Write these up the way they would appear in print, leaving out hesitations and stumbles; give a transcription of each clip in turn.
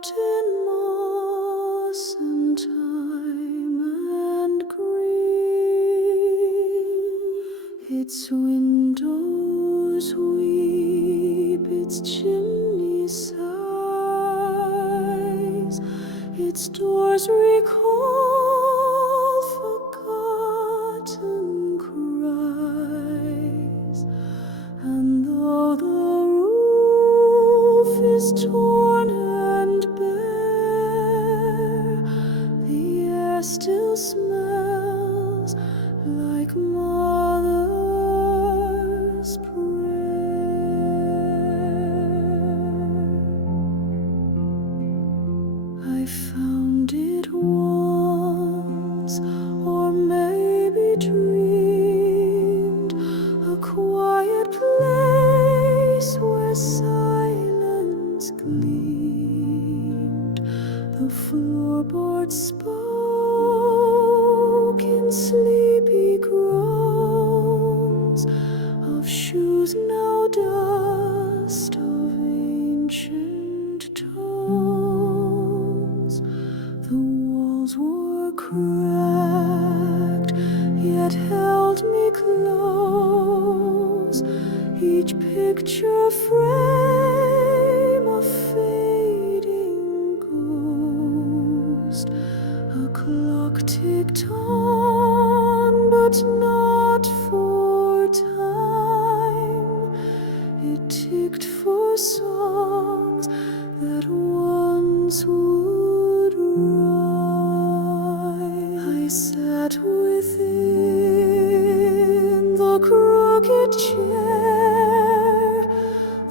wrapped in moss and time and green. Its windows weep, its chimneys sighs, its doors recall forgotten cries. And though the roof is torn and bare, the air still smells like mother's prayer. I found it once, or maybe dreamed, a quiet place where silence gleamed. The floorboards spoke in sleepy groans of shoes now dust, of ancient tones. The walls were cracked, yet held me close. Each picture frame a fading ghost. A clock ticked on, but not for time. It ticked for songs that once would rhyme. I sat within the crooked chair.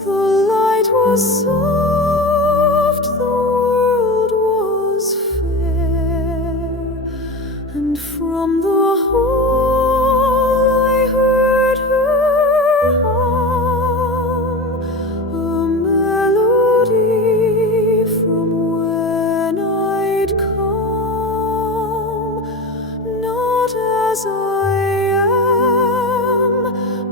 The light was soft, the world was fair, and from the hall I heard her hum a melody from when I'd come, not as I am,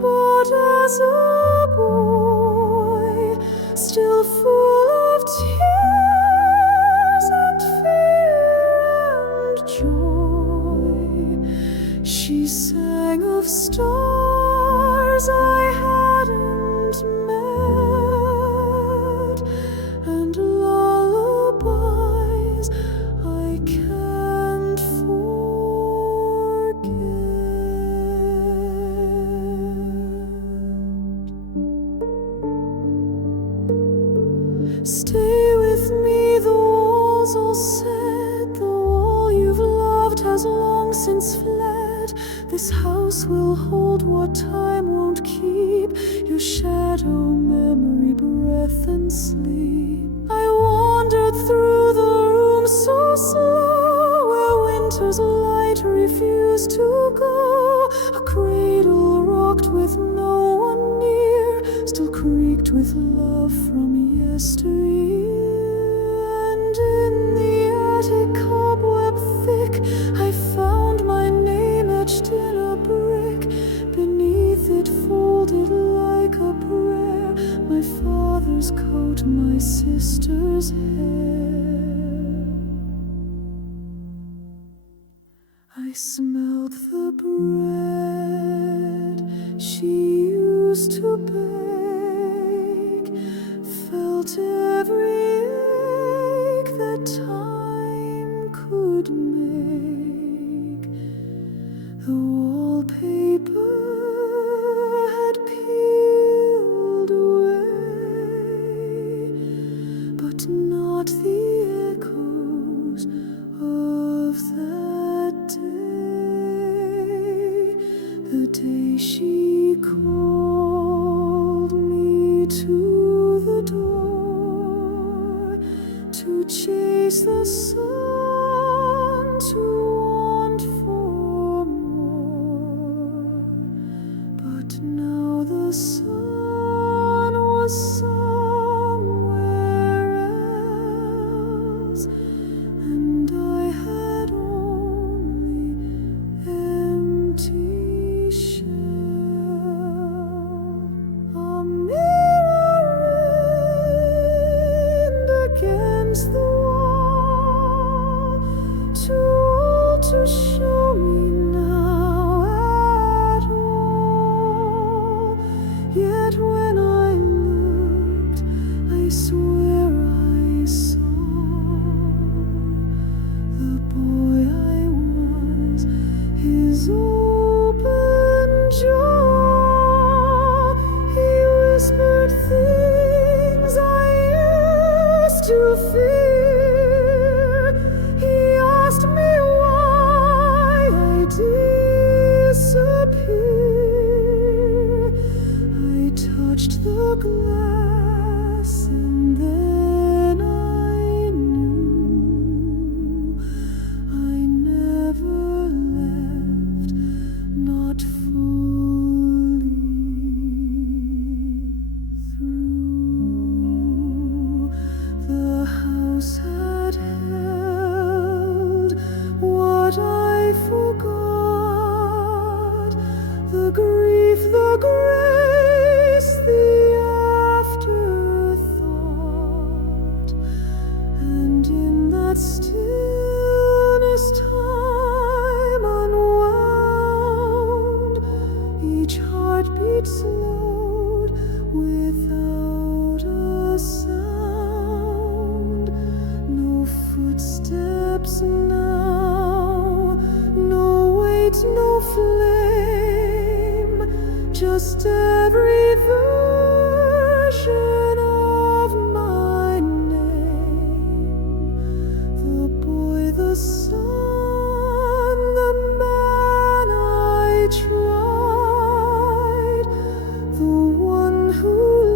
but as a boy, still full of tears and fear and joy. She sang of stars I hadn't met, and lullabies I can't forget. Stay with me, the walls all said. The wall you've loved has long since fled. This house will hold what time won't keep, your shadow, memory, breath, and sleep. I wandered through the room so slow, where winter's light refused to go. A cradle rocked with no one near, still creaked with love from yesteryear. And in the attic, cobweb thick, I found my name etched in a brick. Beneath it, folded like a prayer, my father's coat, my sister's hair. I smelled the bread she used to bake, felt every ache that time could make. The wallpaper had peeled away, but not the echoes of that day. The day she called me to the door, to chase the sun, to want for more. But now the sun was somewhere else, and I had only empty shell. A mirror against the dear. He asked me why I disappear. I touched the glass and then I knew I never left, not fully through. The house had held what I forgot, the grief, the grace, the afterthought. And in that stillness time unwound, each heartbeat slowed without a sound. No footsteps now, no weight, no flame, just every version of my name. The boy, the son, the man I tried, the one who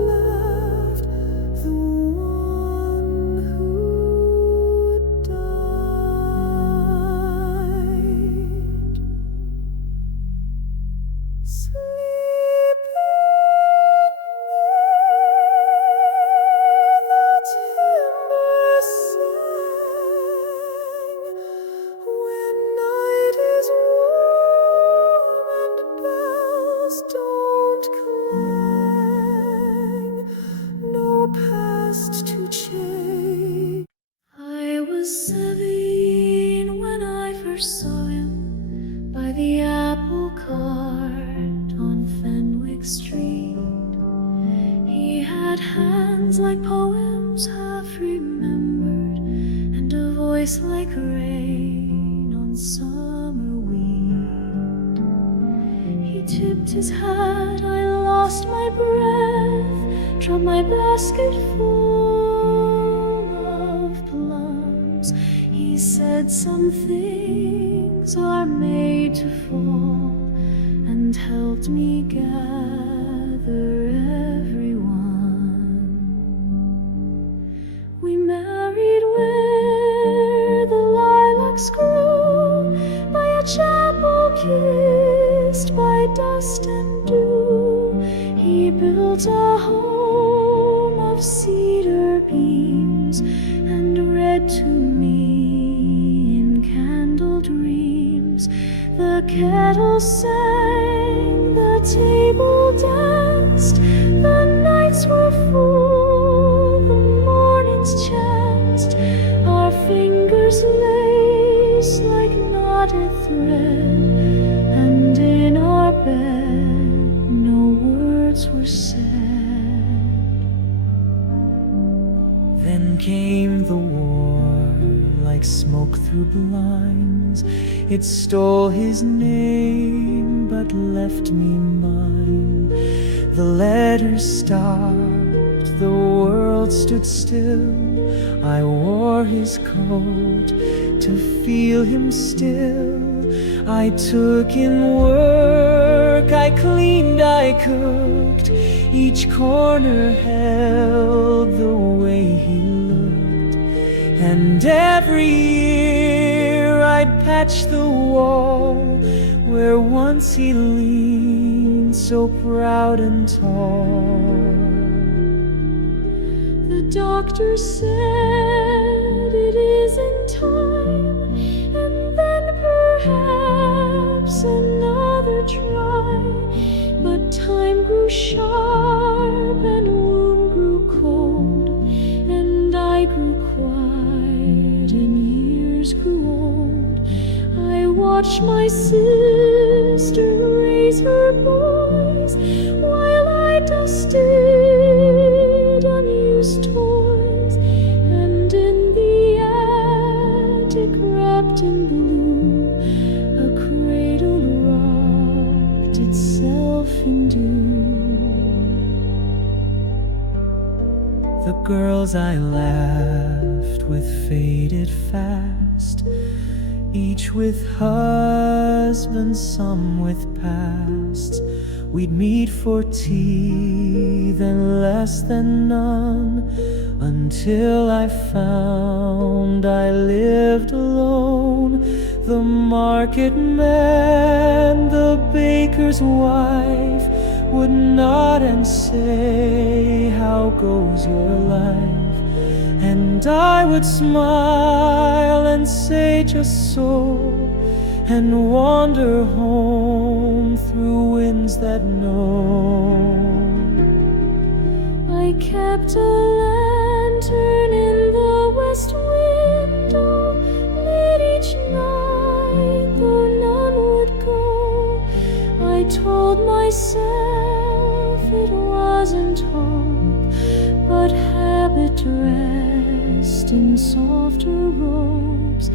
laughed, the one who died. Sleeping where the timbers sang, when night is warm and bells don't clang, no past to chase. I was 7 when I first saw him by the apple cart on Fenwick Street. He had hands like poems half remembered, and a voice like rain on summer wheat. He tipped his hat, I lost my breath, dropped my basket full of plums. He said some things are made to fall, and helped me gather everyone. We married where the lilacs grew, by a chapel kissed by dust and dew. He built a home of cedar beams and read to me in candle dreams. The kettle sang, the table danced, the nights were full, the mornings chanced. Our fingers laced like knotted thread, and in our bed no words were said. Then came the war, like smoke through blinds. It stole his name, but left me mine. The letters stopped, the world stood still. I wore his coat to feel him still. I took in work, I cleaned, I cooked. Each corner held the way he looked. And every year I'd patch the wall where once he leaned so proud and tall. The doctor said it isn't time, and then perhaps another try. But time grew sharp and womb grew cold, and I grew quiet and years grew old. I watched my sister raise her boys while I dusted unused toys, and in the attic wrapped in blue, a cradle rocked itself in dew. The girls I laughed fast, each with husbands, some with pasts. We'd meet for tea, then less than none, until I found I lived alone. The market man, the baker's wife, would nod and say, "How goes your life?" And I would smile and say, "Just so," and wander home through winds that know. I kept a lantern in the west window, lit each night, though none would go. I told myself it wasn't hope, but habit dressed in softer robes.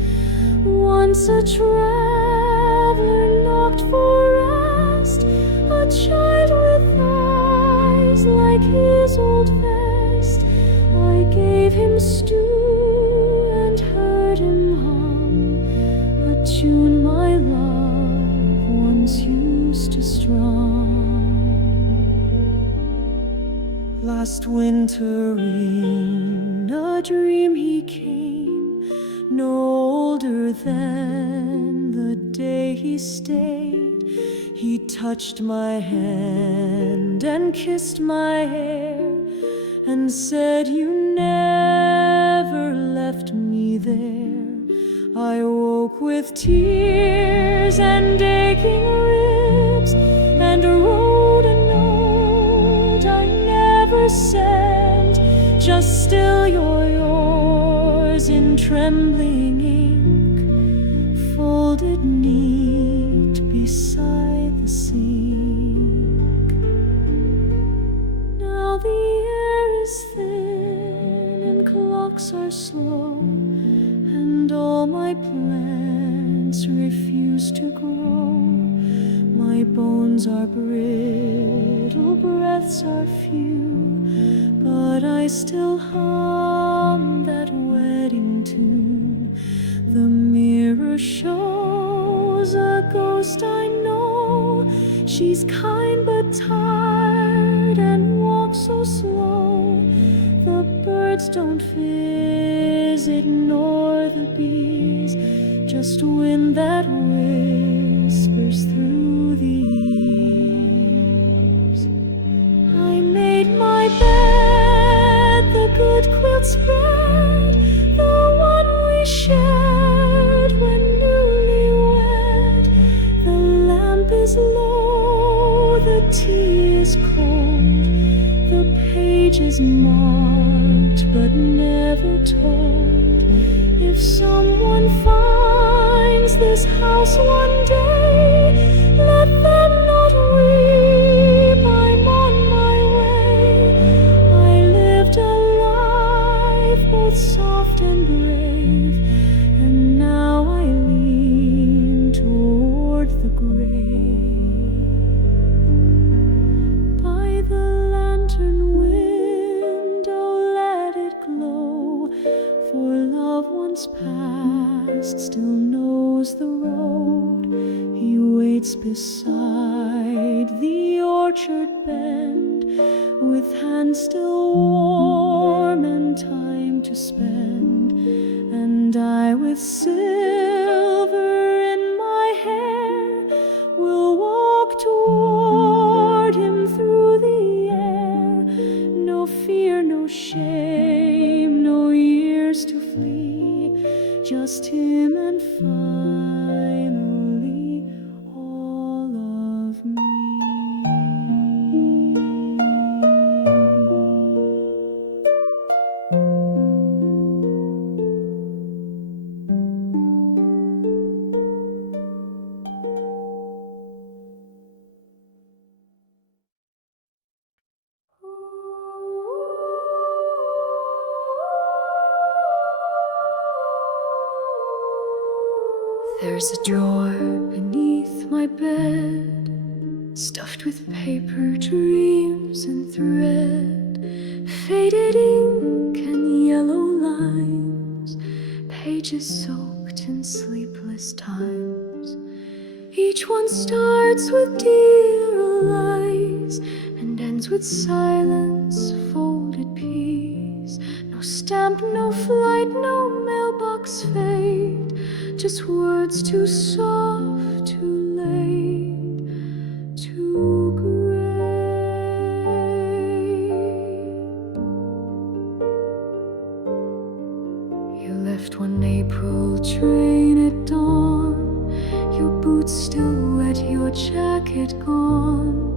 Once a traveler knocked for rest, a child with eyes like his old vest. I gave him stew and heard him hum a tune my love once used to strum. Last winter in a dream he came, no older than the day he stayed. He touched my hand and kissed my hair, and said, "You never left me there." I woke with tears and aching ribs, and wrote a note I never sent, just still you're yours in trembling ink, folded neat beside the sink. Now the air is thin and clocks are slow, and all my plants refuse to grow. My bones are brittle, breaths are few, but I still hum that wedding tune. The mirror shows a ghost I know. She's kind but tired and walks so slow. The birds don't visit, nor the bees, just wind that whispers through the eaves. I made my bed, the good quilt spread, the one we shared when newlywed. The lamp is low, the tea is cold, the page is marked but never told. If someone finds this house one day, let them not weep, I'm on my way. I lived a life both soft and brave, and now I lean toward the grave. By the lantern window let it glow, for love once past still knows the road. He waits beside the orchard bend, with hands still warm and time to spend. And I with silver in my hair will walk toward him through the air. No fear, no shame, no years to flee, just him and finally all of me. There's a drawer beneath my bed, stuffed with paper, dreams, and thread, faded ink and yellow lines, pages pages soaked in sleepless times. Each one starts with dear lies and ends with silence, folded peace. No stamp, no flight, no mailbox fate, just words too soft, too late, too great. You left one April train at dawn, your boots still wet, your jacket gone.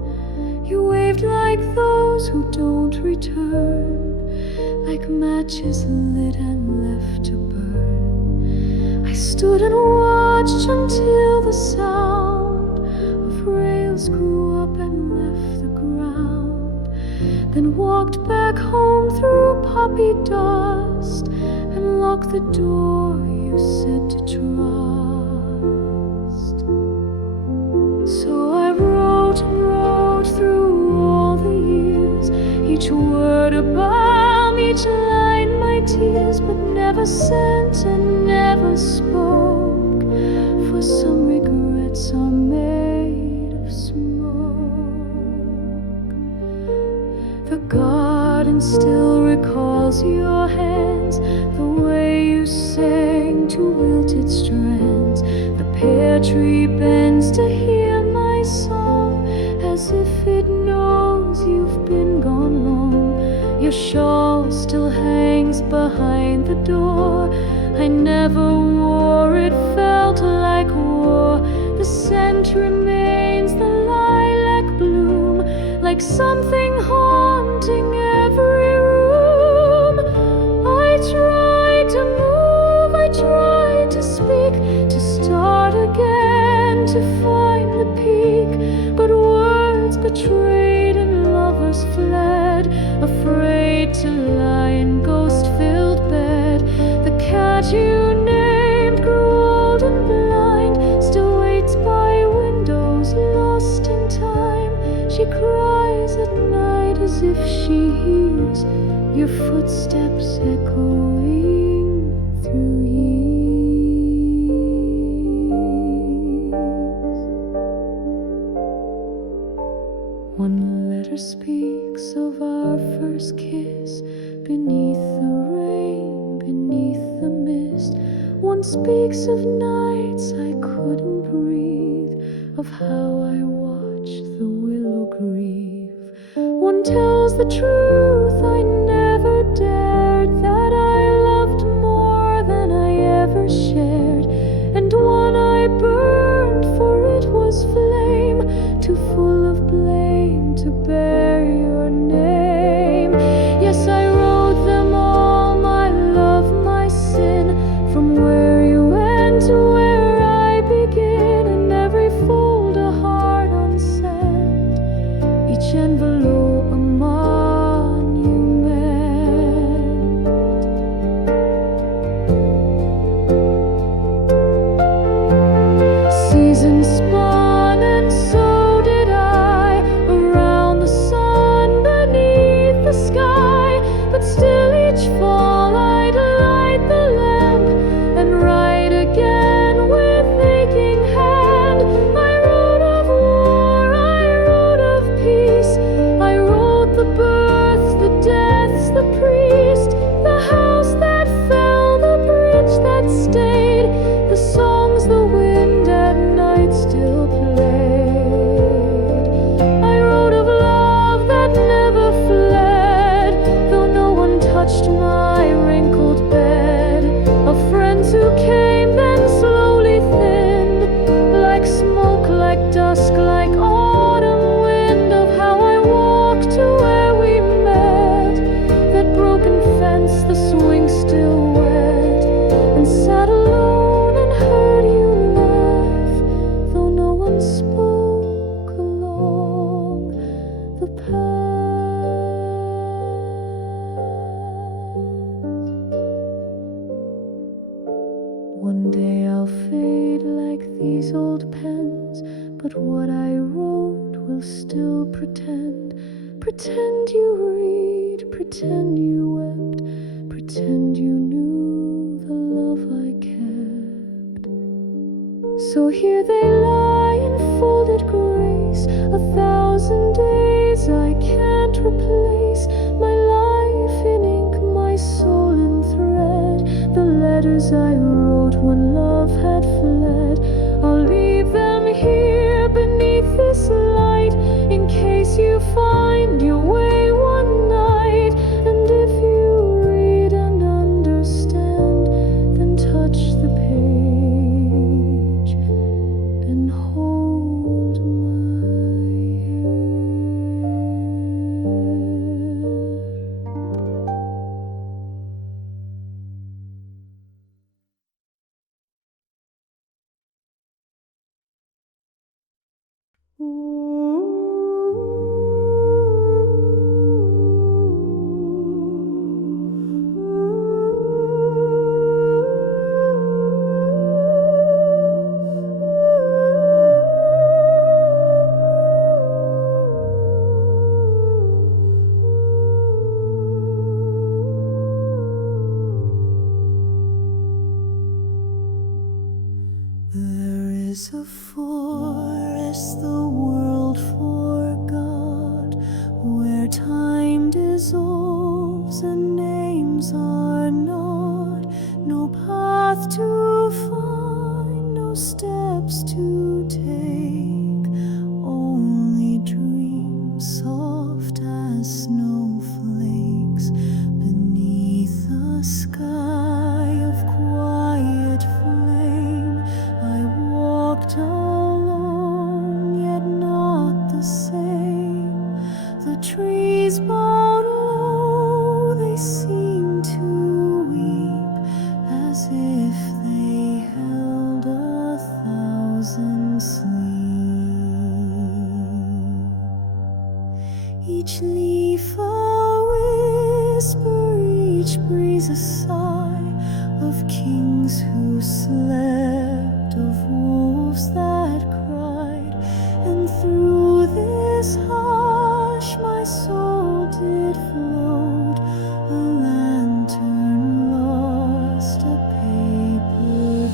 You waved like those who don't return, like matches lit and left to burn. I stood and watched until the sound of rails grew up and left the ground, then walked back home through poppy dust and locked the door you said to trust. So I wrote and wrote through all the years, each word a balm, each line my tears, but never sent and never spoke, for some regrets are made of smoke. The garden still recalls your hands, the way you sang to wilted strands. The pear tree bends to hear my song, as if it knows you've been gone long. Your shawl still hangs behind the door. I never wore it, felt like war. The scent remains, the lilac bloom, like something haunting every room. I tried to move, I tried to speak, to start again, to find the peak, but words betrayed and lovers fled, afraid to lie in ghost-filled bed. The cat you named grew old and blind, still waits by windows, lost in time. She cries at night as if she hears your footsteps echoing through years. One letter speaks of our first kiss, beneath the rain, beneath the mist. One speaks of nights I couldn't breathe, of how I watched the willow grieve. One tells the truth I never dared, that I loved more than I ever shared, and one I burned, for it was flame, too full of blame to bear your name. Yes, I wrote them all, my love, my sin, from where you end to where I begin, and every fold a heart unsent, each envelope a monument. Seasons spun and so did I, around the sun, beneath the sky, but still each fall I'd light the lamp and write again with aching hand. I wrote of war, I wrote of peace, I wrote the births, the deaths, the priest, the house that fell, the bridge that stayed, the songs the wind at night still played. I wrote of love that never fled, though no one touched my wrinkled bed, of friends who came then slowly thinned, like smoke, like dusk, like autumn wind, of how I walked to where we met, that broken fence, the swing still wet, and sat alone and heard you laugh, though no one spoke along the path. One day I'll fade like these old pens, but what I wrote will still pretend. Pretend you read, pretend you wept, pretend you knew the love I kept. So here they lie in folded grace, 1,000 days I can't replace. My life in ink, my soul in thread, the letters I wrote when love had fled. I'll leave them here beneath this light, in case you find your way one night. And if you read and understand, then touch the page and hold my hand. There is a forest the world forgot, where time dissolves and names are not. No path to find, no steps to take, only dreams soft as snowflakes beneath a sky of quiet flame. I walked alone, yet not the same. The trees bowed low, they seemed to weep, as if they held 1,000 sleep. Each leaf a whisper, each breeze a sigh, of kings who slept, of wolves that cried. And through this hush my soul did float, a lantern lost, a paper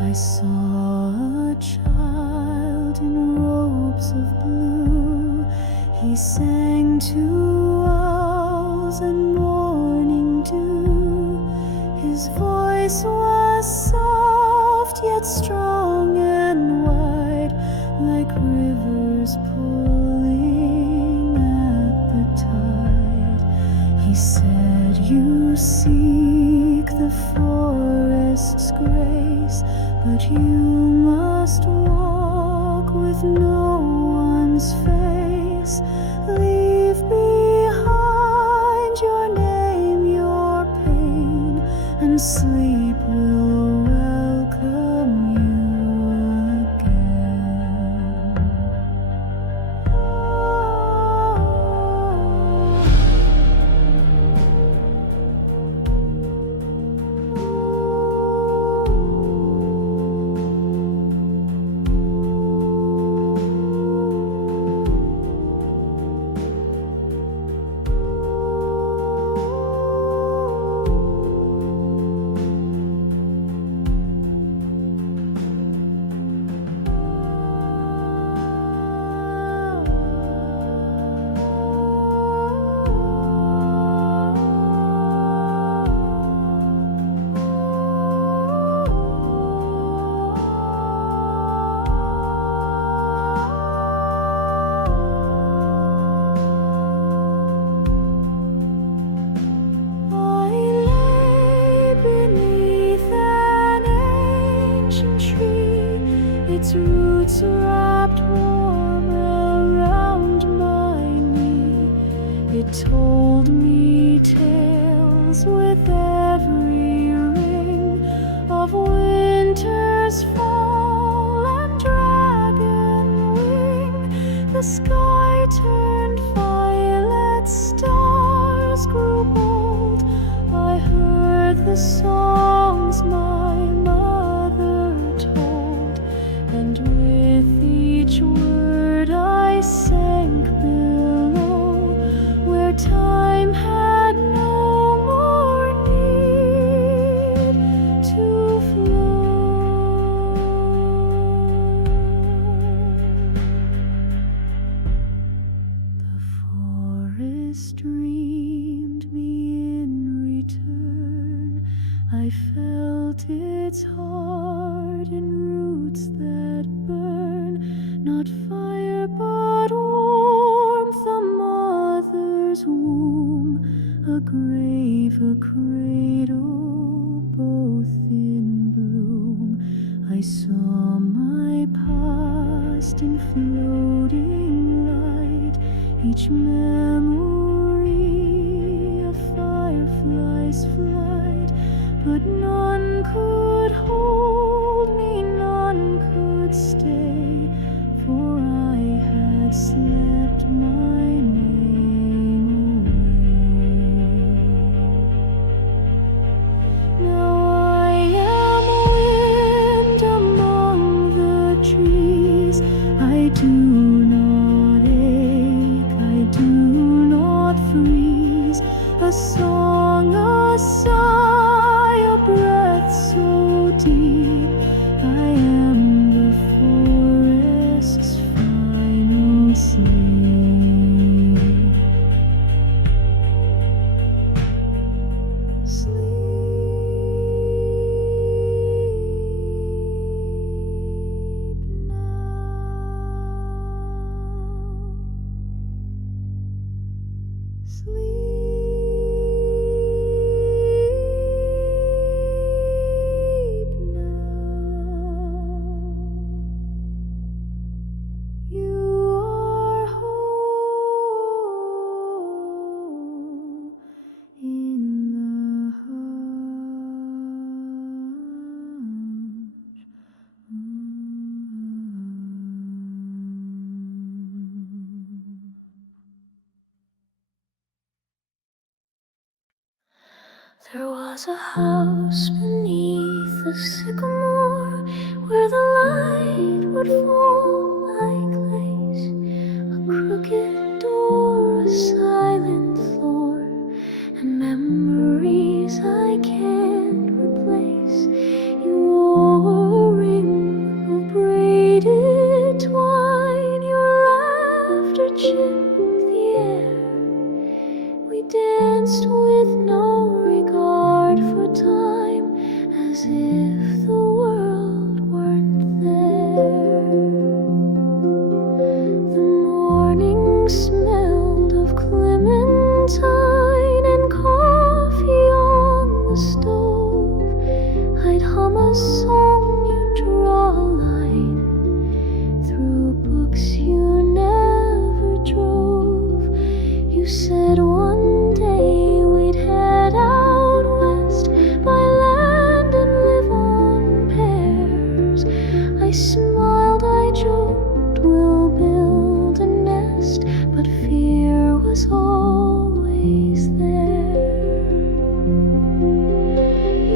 I saw a child in robes of blue. He sang to owls and morning dew. His voice was soft yet strong and wide, like rivers pulling at the tide. He said, "You seek the forest's grace, but you must walk with no one's face. Leave behind your name, your pain, and sleep will welcome you again." Its roots wrapped warm around my knee. It told me tales with every ring of winter's fall and dragon wing. not fire but warmth, a mother's womb, a grave, a cradle, both in bloom. I saw my past in floating light, each memory a firefly's flight, but none could hold me, none could stay, for I had slept my name away. Now I am wind among the trees. I do not ache, I do not freeze. A song, a sigh, a breath so deep. I am the forest's final sleep. Sleep now. Sleep now. You are whole in the hush. There was a house beneath the sycamore where the light would fall like lace. A crooked door, a silent floor, and memories I can't replace. You wore a ring of braided twine, your laughter chipped the air. We danced with no regard for time, as if the world weren't there. The morning smelled of clementine and coffee on the stove. I'd hum a song, you'd draw a line through books you never drove. You said one day we'd head out west by land and live on pears. I smiled, I joked, we'll build a nest, but fear was always there.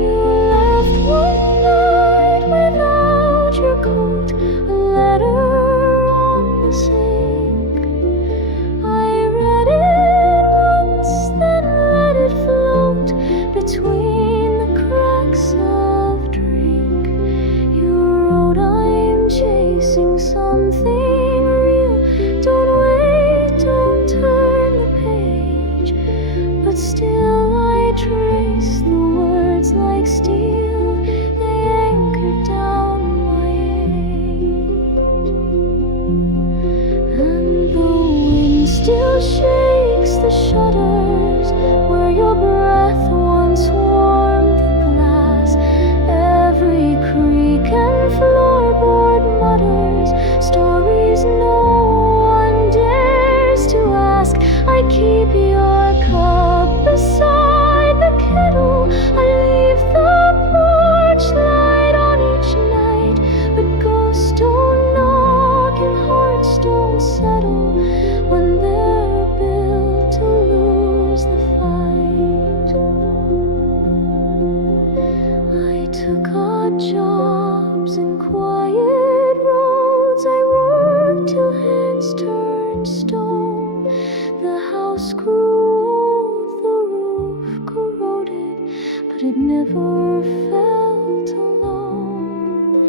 You left one night without your coat, a letter on the sink. I read it once, then let it float between the cracks of drink. You wrote, I'm chasing something real. Don't wait, don't turn the page. But still I trace the words like steel. They anchored down my age. And the wind still shakes the shutters where your breath once warmed the glass. Every creak and floorboard mutters stories no one dares to ask. I keep your cup beside the kettle. I leave the porch light on each night, but ghosts don't knock and hearts don't settle when they're built to lose the fight. I took odd jobs and quiet roads. I worked till hands turned stone. The house grew old, the roof corroded, but it never felt alone.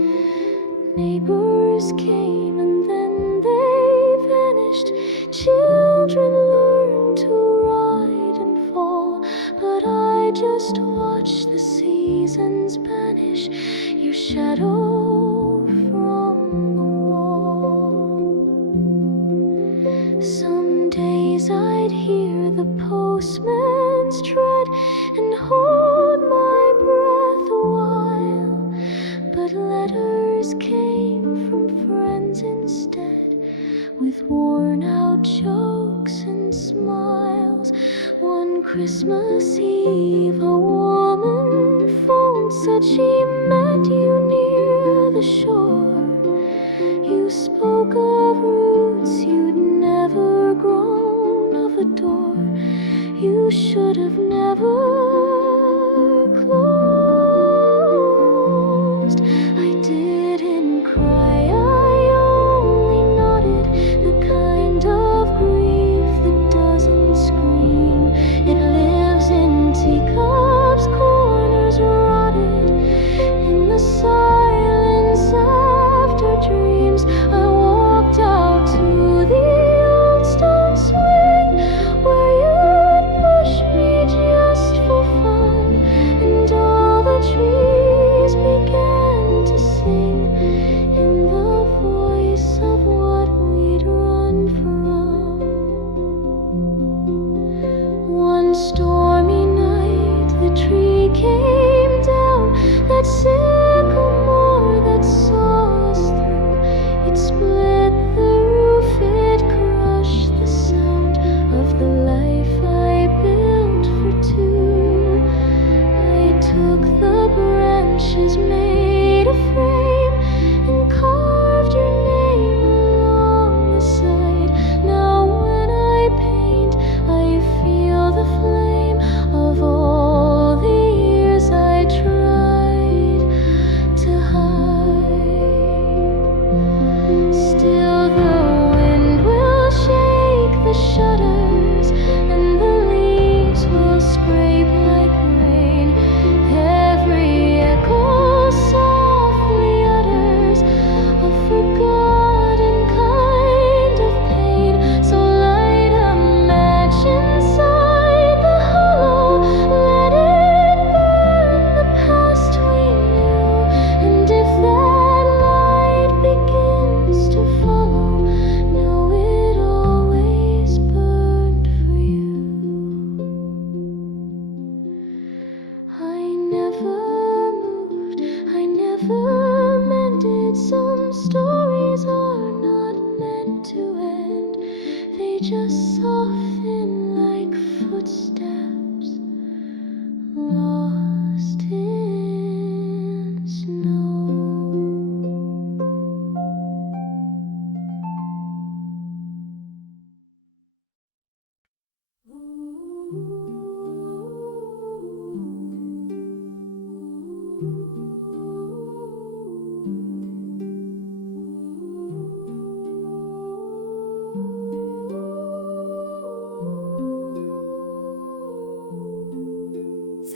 Neighbors came and then they vanished. Children learned to ride and fall, but I just watched the seasons banish your shadow from the wall. Christmas Eve, a woman phoned, said she met you near the shore. You spoke of roots you'd never grown, of a door you should have never closed. I didn't cry, I only nodded, the kind of grief that doesn't scream. It lives in teacups, corners rotted, in the silence after dreams. I walked out to the old stone swing where you'd push me just for fun, and all the trees began to sing in the voice of what we'd run from. One stormy night the tree came down, that sycamore that saw us through. It split the roof, it crushed the sound of the life I built for two. I took the branches, made a frame, and carved your name along the side. Now when I paint, I feel the flame of all the years I tried to hide. Still the wind will shake the shutters, and the leaves will scrape like rain. Every echo softly utters a forgotten kind of pain. So light a match inside the hollow, let it burn the past we knew. And if that light begins to follow, know it always burned for you. I never moved, I never mended. Some stories are not meant to end, they just soften like footsteps lost in snow.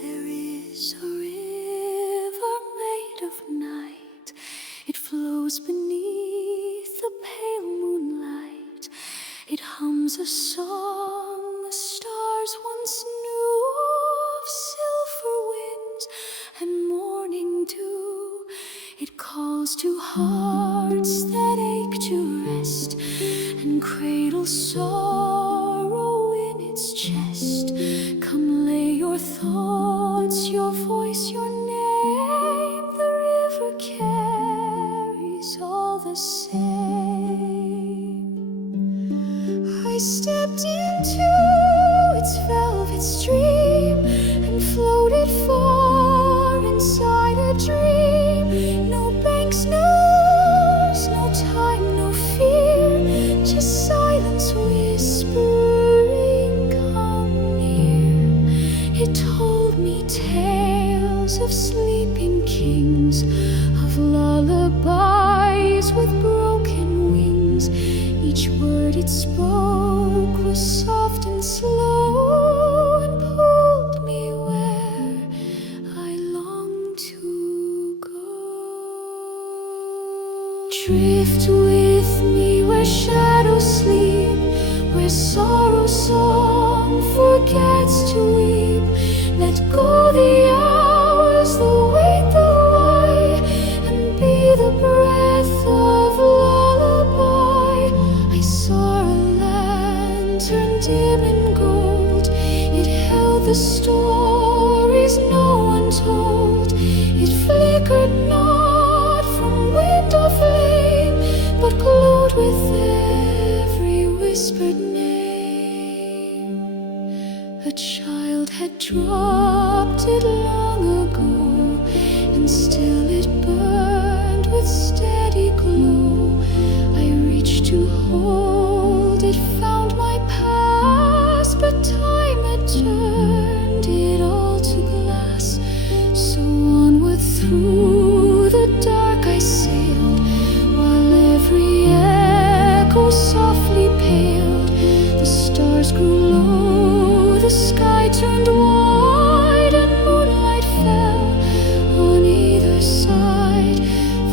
There is a river made of night. It flows beneath the pale moonlight. It hums a song the stars once knew, of silver winds and morning dew. It calls to hearts that ache to rest, and cradle sorrow in its chest. Come lay your thoughts, your voice, your name. The river carries all the same. I stepped into its velvet stream and floated far inside a dream. No banks, no oars, no time, no fear, just silence whispering, come near. It told me tales of sleeping kings, of lullabies with broken wings. Each word it spoke was soft and slow, and pulled me where I longed to go. Drift with me where shadows sleep, where sorrow's song forgets to weep. Let go the hours, the wait, the why, and be the breath of lullaby. I saw a lantern dim in gold. It held the stories no one told. It flickered not from wind or flame, but glowed with every whispered name. A child dropped it long ago, and still it burned with steady glow. I reached to hold it, found my past, but time had turned it all to glass. So onward through the dark I sailed, while every echo softly paled. The stars grew low, the sky turned wide, and moonlight fell on either side.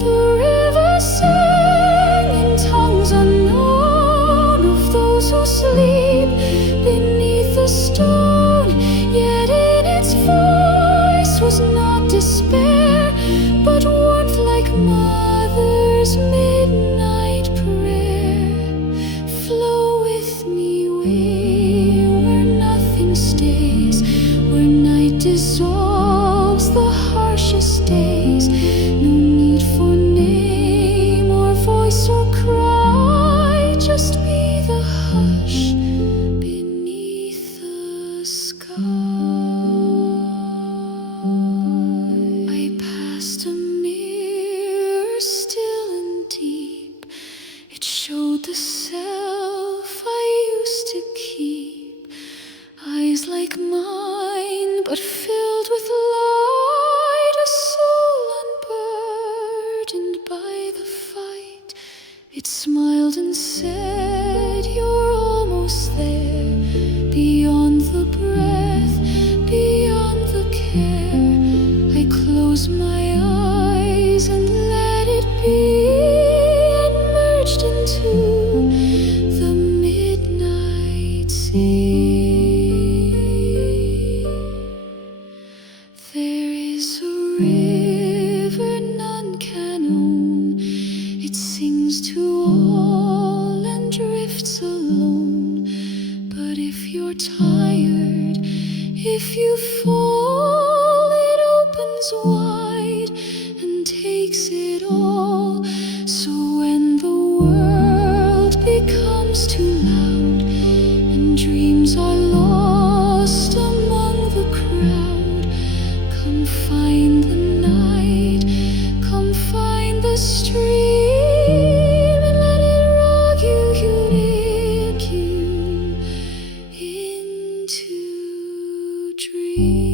The river sang in tongues unknown of those who sleep beneath the stone, yet in its voice was not despair, but warmth like mother's midnight prayer. Flow with me where nothing stays, where night dissolves the harshest days. No need for name or voice or cry, just be the hush beneath the sky. I passed a mirror still and deep. It showed the self I used to keep. Eyes like mine, but filled with light, a soul unburdened by the fight. It smiled and said, "You're almost there, beyond the breath, beyond the care." I closed my eyes and let it be, and merged into the midnight sea. There is a river none can own. It sings to all and drifts alone. But if you're tired, if you fall, it opens wide and takes it all. So when the world becomes too loud and dreams are lost among the crowd, come find the night, come find the stream, and let it rock you, take you into dream.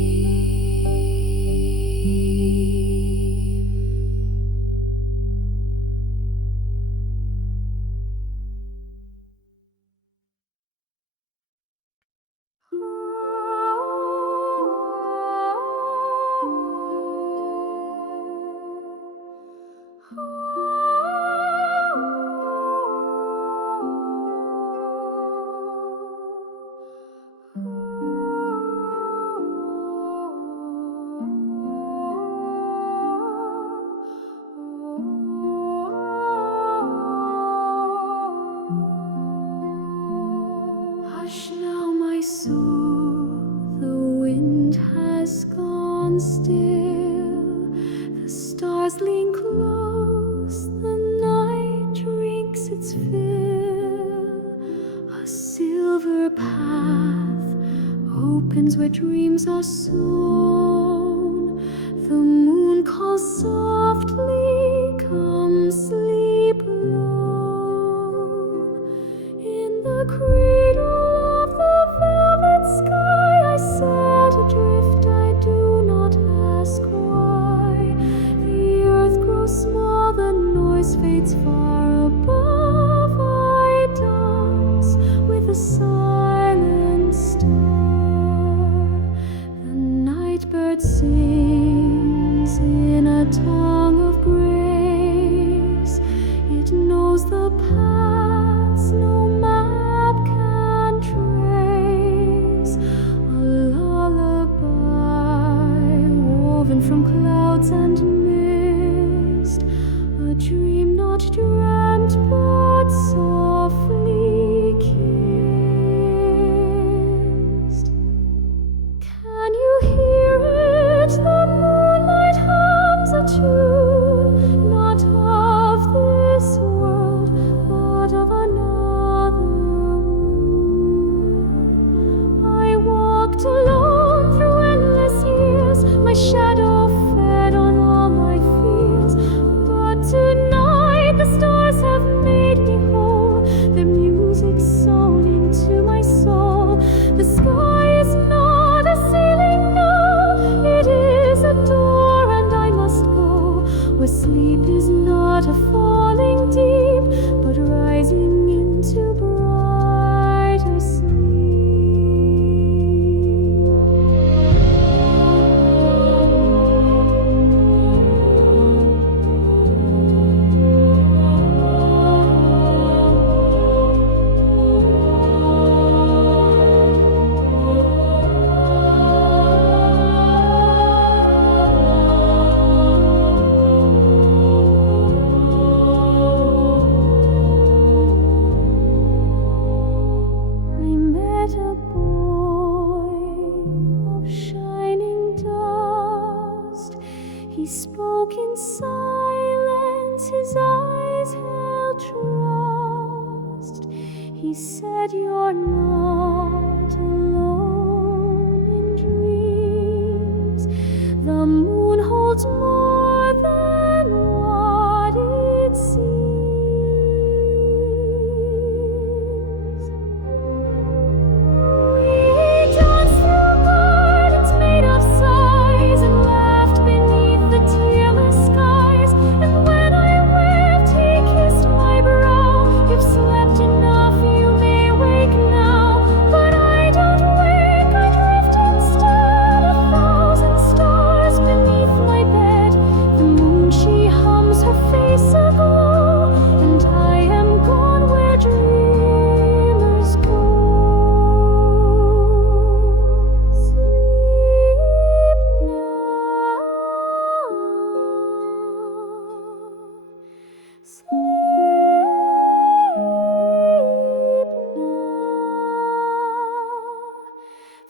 Hush now, my soul, the wind has gone still. The stars lean close, the night drinks its fill. A silver path opens where dreams are sown. The moon calls softly, come sleep low. In the cradle of the velvet sky I sat adrift, I do not ask why. The earth grows small, the noise fades far above. I dance with a silent star. The night bird sings in a tongue of grace. It knows the paths no map can trace. A lullaby woven from clouds and mist. A dream not dreamt but softly kissed. Can you hear it? The moonlight hums a tune, not of this world, but of another. I walked alone through He said, "You're not alone in dreams. The moon holds more than what it seems." We danced through gardens made of sighs and laughed beneath the tearless skies. And when I wept, he kissed my brow. "You've slept enough, you may wake now." But I don't wake, I drift instead. 1,000 stars beneath my bed. The moon, she hums, her face aglow. And I am gone where dreamers go. Sleep now.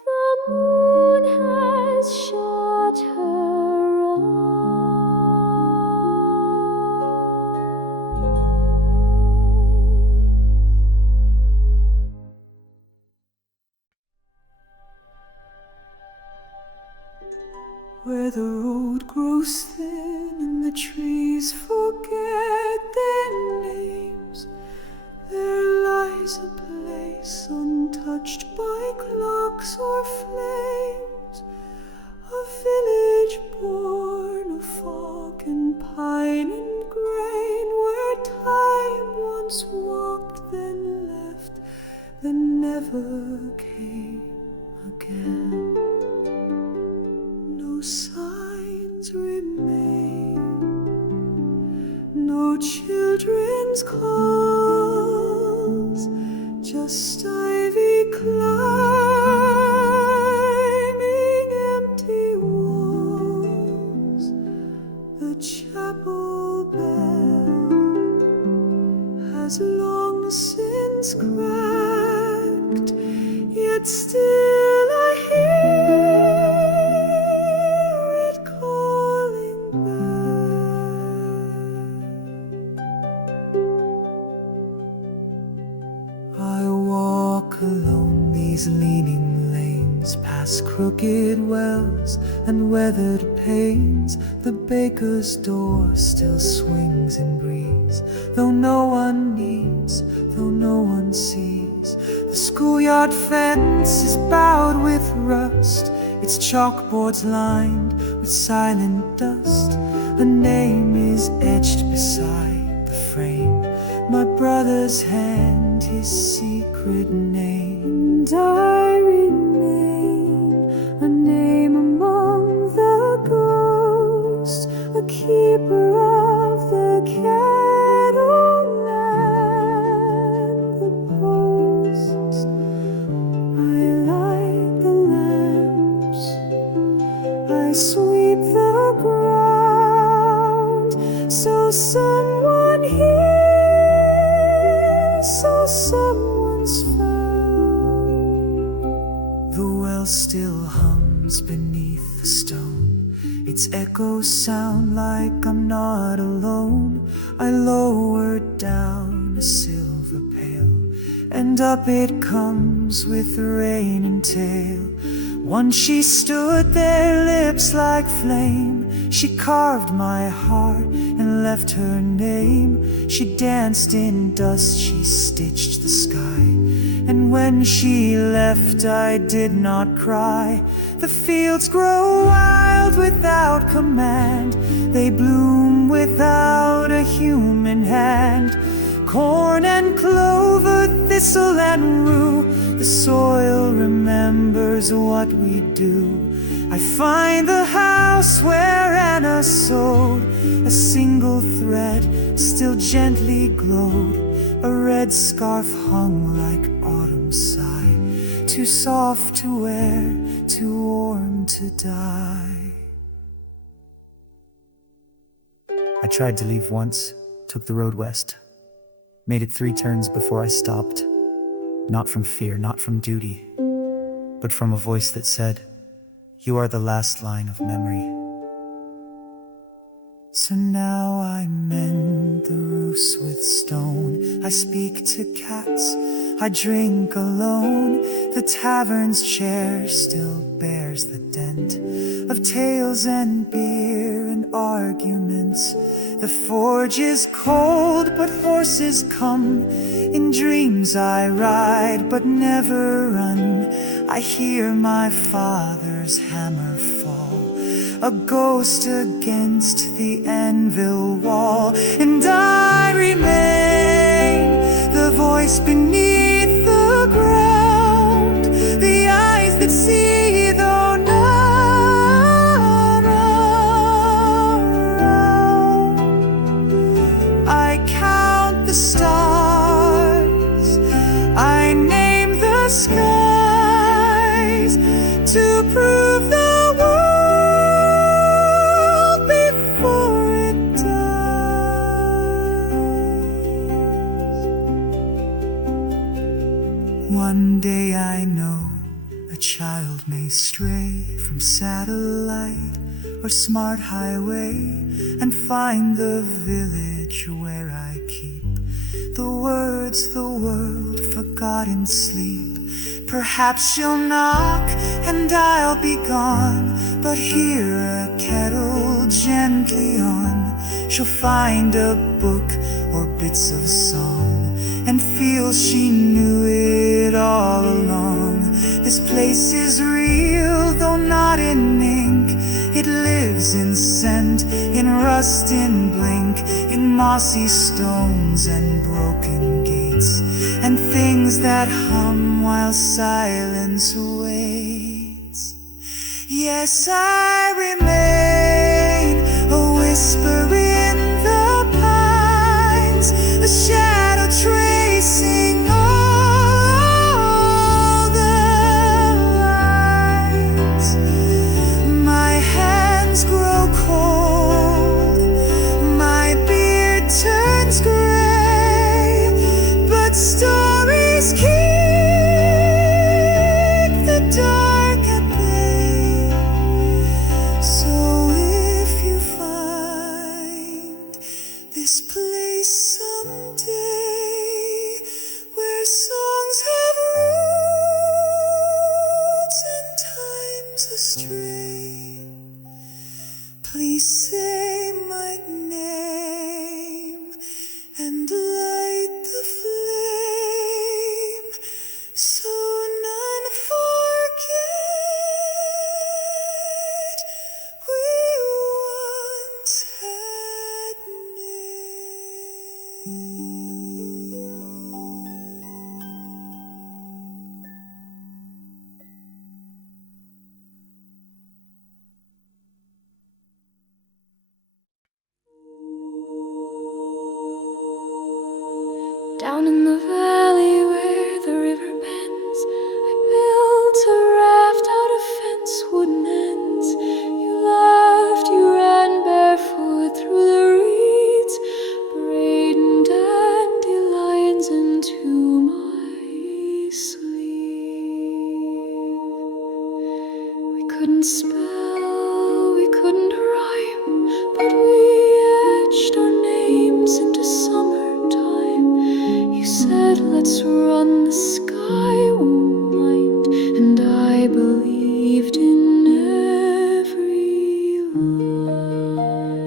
The moon has shut her Where the road grows thin and the trees forget their names, there lies a place untouched by clocks or flames, a village born of fog and pine and grain, where time once walked, then left, then never came again. No signs remain, no children's calls, just ivy climbing empty walls. The chapel bell has long since cracked, yet still I hear it calling back. I walk alone these leaning lanes, past crooked wells and weathered panes. The baker's door still swings in breeze, though no one needs, though no one sees. The schoolyard fence is bowed with rust, its chalkboards lined with silent dust. A name is etched beside the frame, my brother's hand, his secret name. And I remain a name among the ghosts, a keeper of the cattle and the posts. I light the lamps, I sweep the ground, so someone hears, so someone's found. The well still hums beneath the stone, its echoes sound like I'm not alone. I lower down a silver pail, and up it comes with rain and tail. Once she stood there, lips like flame. She carved my heart and left her name. She danced in dust, she stitched the sky. And when she left, I did not cry. The fields grow wild without command, they bloom without a human hand. Corn and clover, thistle and rue, the soil remembers what we do. I find the house where Anna sewed, a single thread still gently glowed. A red scarf hung like autumn sigh, too soft to wear, too warm to die. I tried to leave once, took the road west, made it 3 turns before I stopped. Not from fear, not from duty, but from a voice that said, "You are the last line of memory." So now I mend the roofs with stone, I speak to cats, I drink alone. The tavern's chair still bears the dent of tales and beer and arguments. The forge is cold, but horses come. In dreams I ride, but never run. I hear my father's hammer fall, a ghost against the anvil wall. And I remain, the voice beneath the ground, the eyes that see though none around. I count the stars, I name the skies, to prove the world before it dies. One day I know a child may stray from satellite or smart highway and find the village where I keep the words the world forgot in sleep. Perhaps she'll knock and I'll be gone, but hear a kettle gently on. She'll find a book or bits of song and feel she knew it all along. This place is real, though not in ink. It lives in scent, in rust, in blink, in mossy stones and broken gates, and things that hum while silence waits. Yes, I remain, a whisper in the pines, a shadow tracing all the lines. My hands grow cold, my beard turns gray, but stories keep the dark at bay. So if you find this place someday, where songs have roots and times astray, please say my name and light the flame, so none forget we once had Down in the valley where the river bends, I built a raft out of fence wooden ends. You laughed, you ran barefoot through the reeds, braiding dandelions into my sleeve. We couldn't spell, we couldn't rhyme, but we etched our names into summertime. You said, let's run, the sky won't mind, and I believed in every line.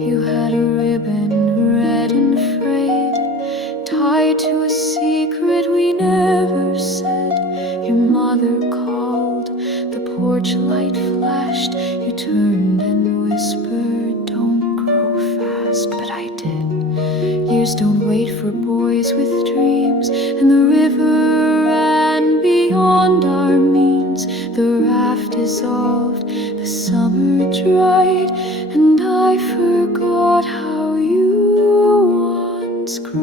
You had a ribbon, red and frayed, tied to a secret we never said. Your mother called, the porch light flashed, you turned and whispered, don't grow fast, but I did. Years don't wait for boys with dreams, and the river ran beyond our means. The raft dissolved, the summer dried, and I forgot how you once cried.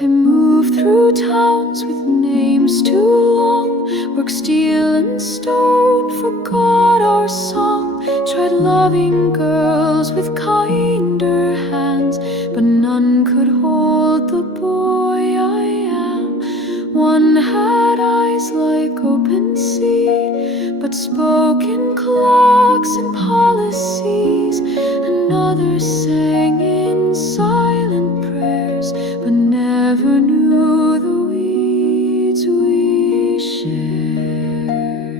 I moved through towns with names too long, worked steel and stone, forgot our song, tried loving girls with kinder hands, but none could hold the boy I am. One had eyes like open sea, but spoke in clocks and policies. mother sang in silent prayers, but never knew the weeds we shared.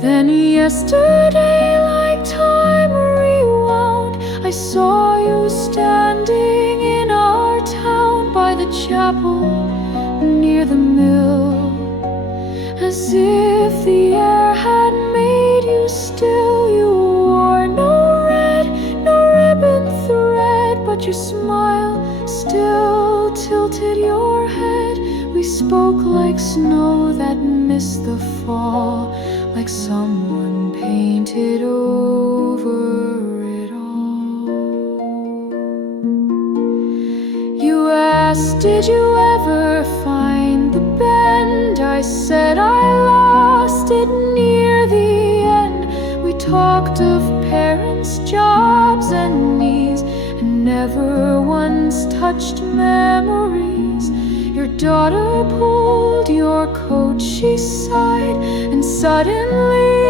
Then yesterday, like time rewound, I saw you standing in our town by the chapel near the mill, as if the air had made you still. You wore no red, no ribbon thread, but your smile still tilted your head. We spoke like snow that missed the fall, like someone painted over it all. You asked, did you ever find the bend? I said I lost it near the end. We talked of parents, jobs, and needs, and never once touched memories. Your daughter pulled your coat, she sighed, and suddenly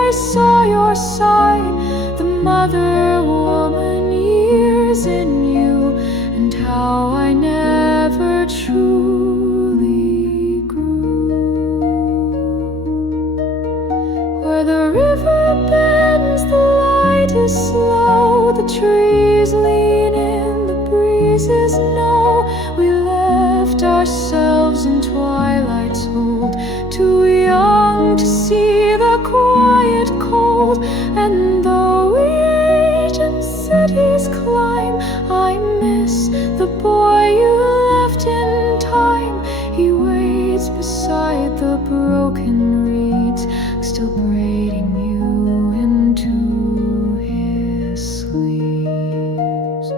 I saw your side, the mother woman years in you, and how I never truly grew. Where the river bends, the light is slow, the trees lean in, the breezes know. We left ourselves in twilight's hold, too young to see the quiet cold. And though we age and cities climb, I miss the boy you left in time. He waits beside the broken reeds, still braiding you into his sleeves.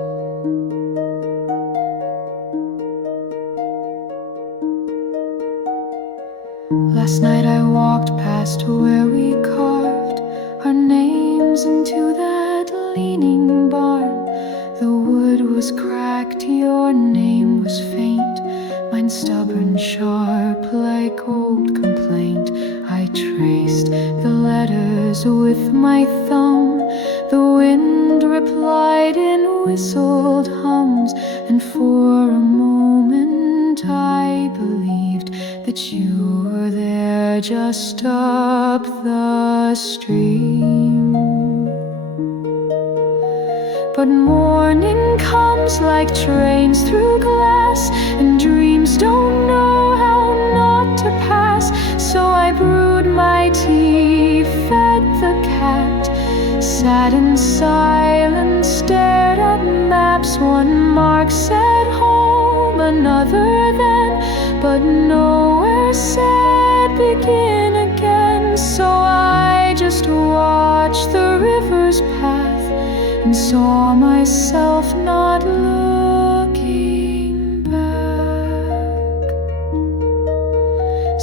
Last night I walked past where we carved our names into that leaning barn. The wood was cracked, your name was faint, mine stubborn, sharp, like old complaint. I traced the letters with my thumb. The wind replied in whistled hums, and for a moment I believed that you were there just up the stream. But morning comes like trains through glass, and dreams don't know how not to pass. So I brewed my tea, fed the cat, sat in silence, stared at maps. One mark said home, another then, but nowhere said begin again. So I just watched the river's path and saw myself not looking back.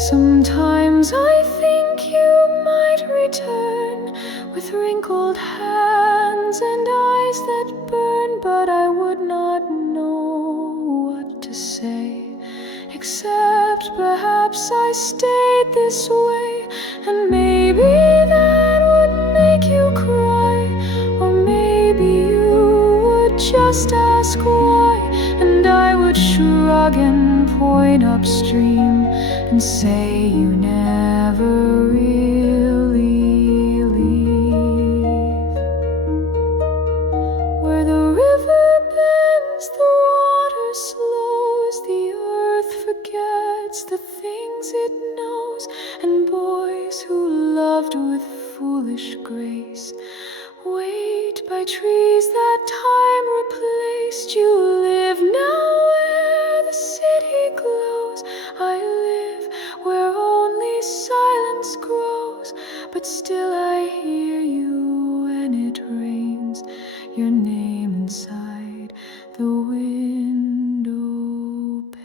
Sometimes I think you might return with wrinkled hands and eyes that burn, but I would not know what to say, except perhaps I stayed this way, and maybe that would make you cry, or maybe you would just ask why, and I would shrug and point upstream and say you never really leave. Where the river bends, the water slows, the earth forgets the things it knows, and boys who loved with foolish grace wait by trees that time replaced. You live now where the city glows, I live where only silence grows, but still I hear you when it rains, your name inside the window pane.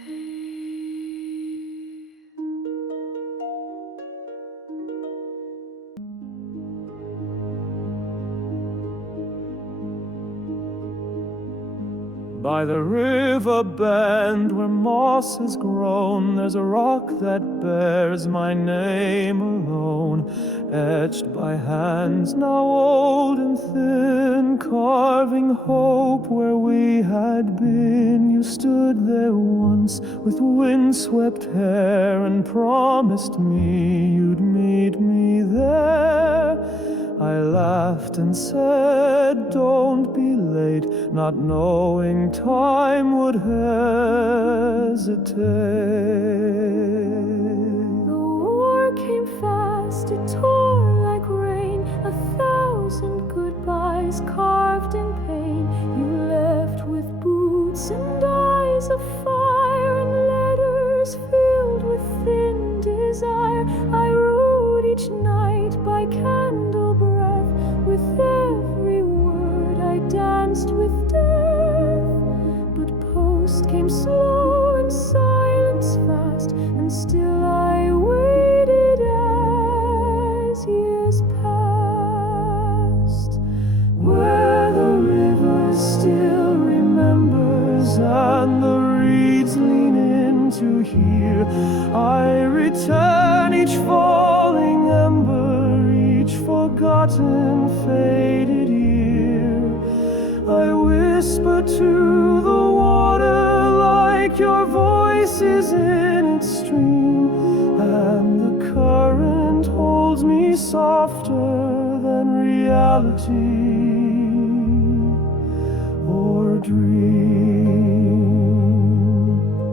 By the river bend where moss has grown, there's a rock that bears my name alone, etched by hands now old and thin, carving hope where we had been. You stood there once with windswept hair and promised me you'd meet me there. I laughed and said, don't be late, not knowing time would hesitate. The war came fast, it tore like rain, 1,000 goodbyes carved in pain. You left with boots and eyes of fire and letters filled with thin desire. I wrote each night by candle breath, with every word I danced with death. But post came slow and silence fast, and still I waited as years passed. Where the river still remembers and the reeds lean in to hear, I return each falling ember, each forgotten faded year. I whisper to the water like your voice is in its stream, and the current holds me softer than reality or dream.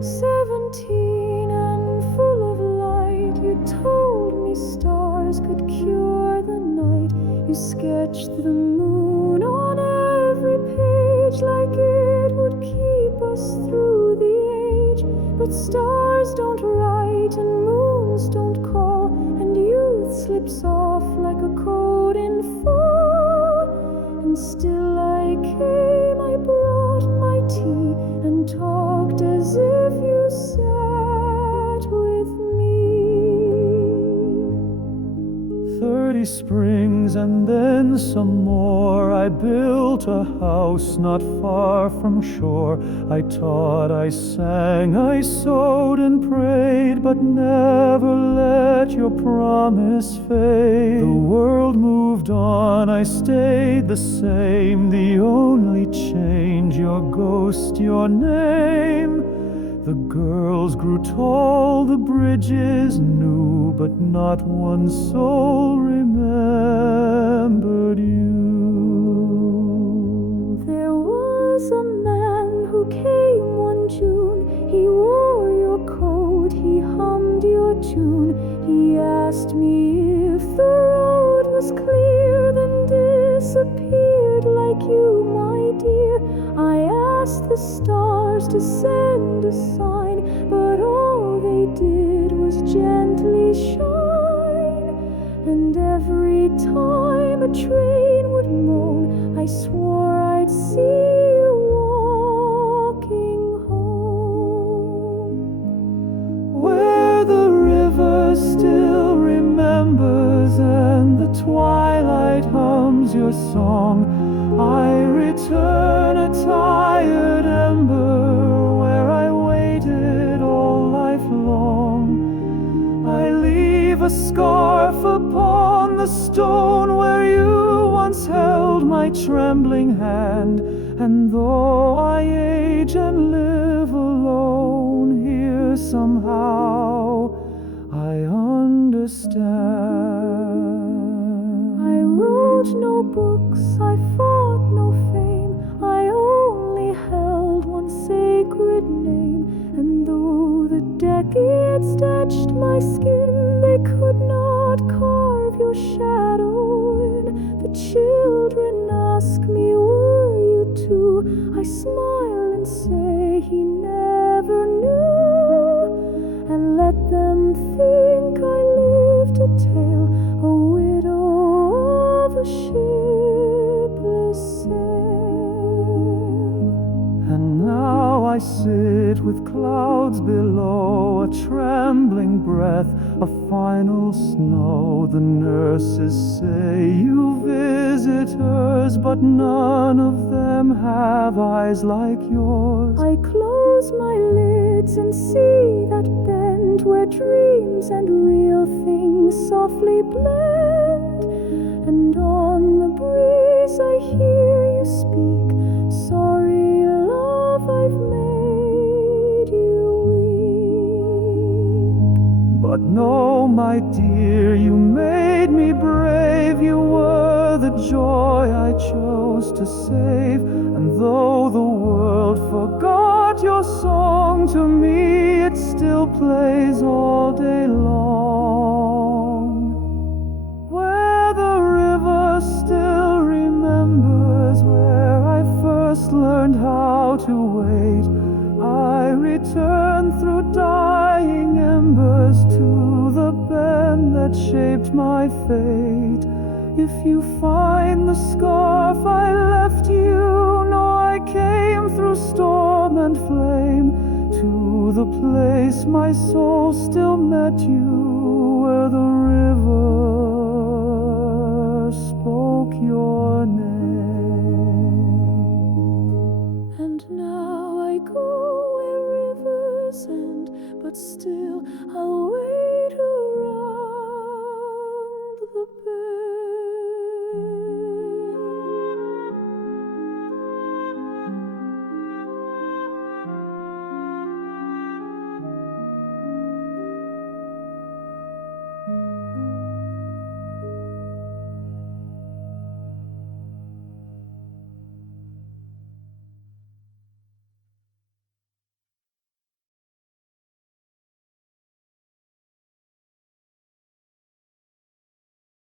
17 and full of light, you told me stars could cure the night. You sketched the moon on every page like it would keep us through the age. But stars don't write and moons don't call, and youth slips off like a coat in fall. And still I came, I brought my tea and talked as if you sat with me. 30 springs and then some more. I built a house not far from shore. I taught, I sang, I sewed and prayed, but never let your promise fade. The world moved on, I stayed the same. The only change, your ghost, your name. The girls grew tall, the bridges new, but not one soul remembered you. There was a man who came one June. He wore your coat, he hummed your tune. He asked me if the road was clear, then disappeared like you, my dear. I asked the stars to send a sign, but all they did was gently shine. And every time a train would moan, I swore I'd see you walking home. Where the river still remembers and the twilight hums your song, I return a tired ember where I waited all life long. I leave a scarf upon the stone where you once held my trembling hand. And though I age and live alone here, somehow I understand. I wrote no books, I fought no fame, I only held one sacred name. And though the decades etched my skin, they could not carve your shadow in. The children ask me, were you too? I smile and say he never knew, and let them think I lived a tale, a widow of a shipless sail. And now I sit with clouds below, a trembling breath, a final snow. The nurses say you visit her embers, but none of them have eyes like yours. I close my lids and see that bend where dreams and real things softly blend. And on the breeze I hear you speak, sorry love, I've made you weep. But no, my dear, you made me brave. You were the joy I chose to save. And though the world forgot your song, to me it still plays all day long. Where the river still remembers where I first learned how to wait, I return through dying embers to the bend that shaped my fate. If you find the scarf I left you, know I came through storm and flame to the place my soul still met you, where the river